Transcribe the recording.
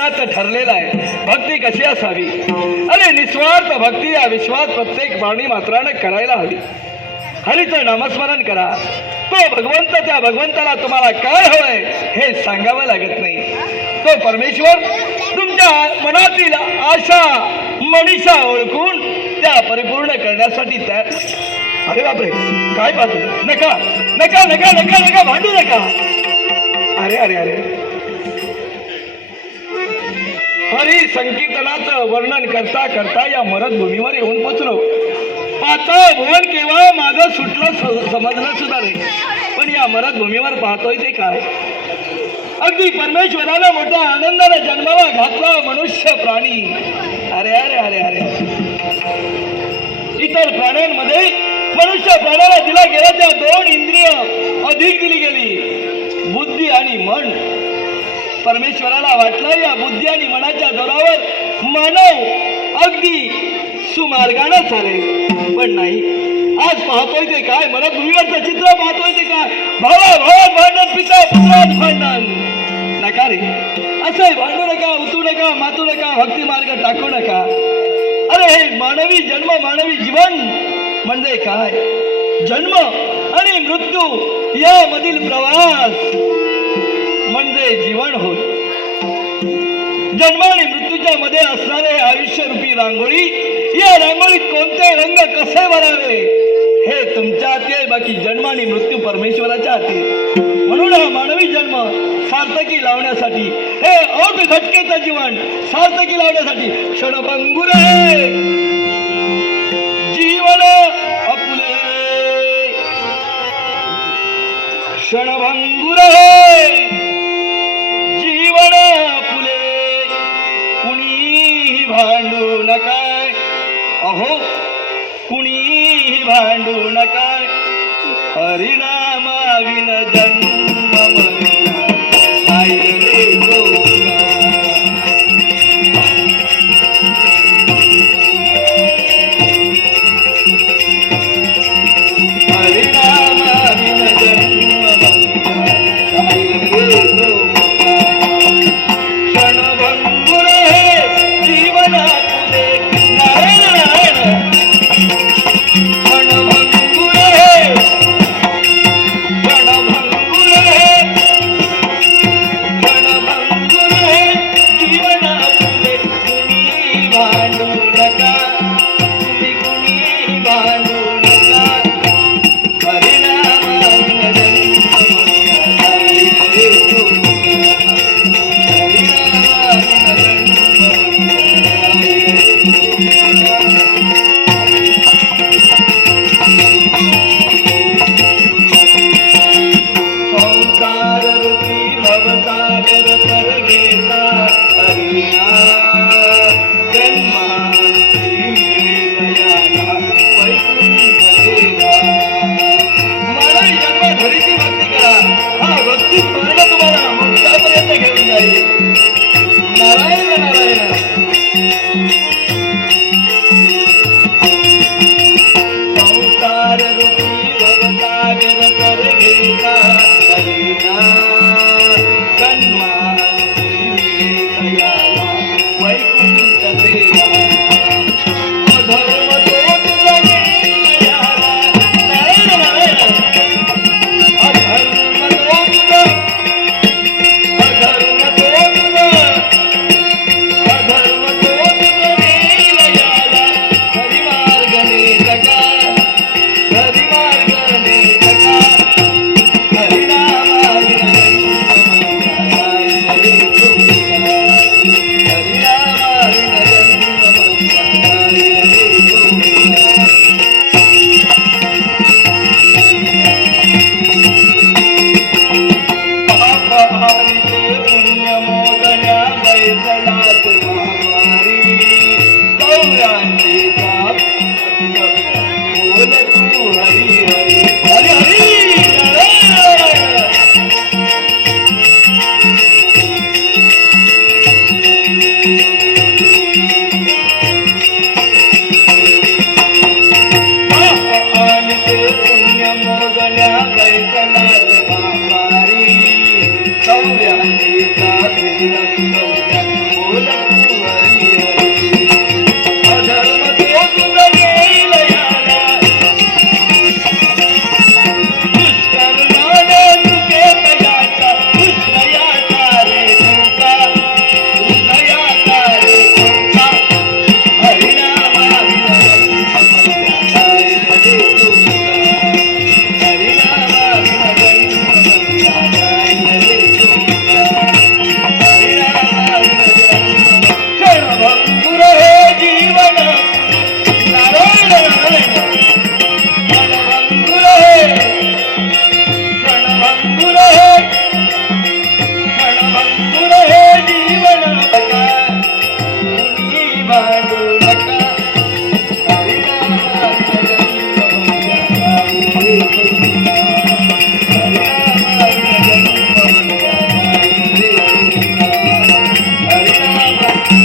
चित्तात ठरलेला आहे भक्ती कशी असावी. अरे निस्वार्थ भक्ती या विश्वात प्रत्येक प्राणी मात्रानं करायला हवी. हरीचं नामस्मरण करा. तो भगवंत, त्या भगवंताला तुम्हाला काय हवंय हे सांगावं लागत नाही. तो परमेश्वर तुमच्या मनातील आशा मनीषा ओळखून त्या परिपूर्ण करण्यासाठी तयार. अरे बापरे, काय पाहतो? नका नका नका नका नका भांडू नका. अरे अरे अरे, हरी संकीर्तनाचं वर्णन करता करता या मरदभूमीवर येऊन पोचलो. पाहता भुवन केव्हा माझं सुटलं समजलं सुद्धा नाही. पण या मरदभूमीवर पाहतोय ते काय? अगदी परमेश्वराला मोठ्या आनंदाने जन्माला घातला मनुष्य प्राणी. अरे अरे अरे अरे, इतर प्राण्यांमध्ये मनुष्य प्राण्याला दिला गेला त्या दोन इंद्रिय अधिक दिली गेली, बुद्धी आणि मन. परमेश्वराला वाटलं या बुद्धी आणि मनाच्या जोरावर मानव अगदी सुमार्गाने चालेल. पण नाही. आज पाहतोय ते काय? मरदभूमीवरचं चित्र पाहतोय ते काय? भावा भावात भांडण, पिता पुत्रात भांडण. नका रे, असं भांडू नका, उतू नका, मातू नका, भक्ती मार्ग टाकू नका. अरे हे मानवी जन्म, मानवी जीवन म्हणजे काय? जन्म आणि मृत्यू यामधील प्रवास म्हणजे जीवन होय. जन्म आणि मृत्यूच्या मध्ये असणारे आयुष्य रूपी रांगोळी, या रांगोळीत कोणते रंग कसे भरावे हे तुमच्या हाती आहे. बाकी जन्म आणि मृत्यू परमेश्वराच्या हाती. म्हणून हा मानवी जन्म सार्थकी लावण्यासाठी, हे ओठ घटकेचं जीवन सार्थकी लावण्यासाठी क्षणभंगुर जीवन आपुले, क्षणभंगुर जीवन आपुले, कुणीही भांडू नका. अहो कुणीही भांडू नका. हरिनामाविन जन्म हरिनामाविन जन्म बाबा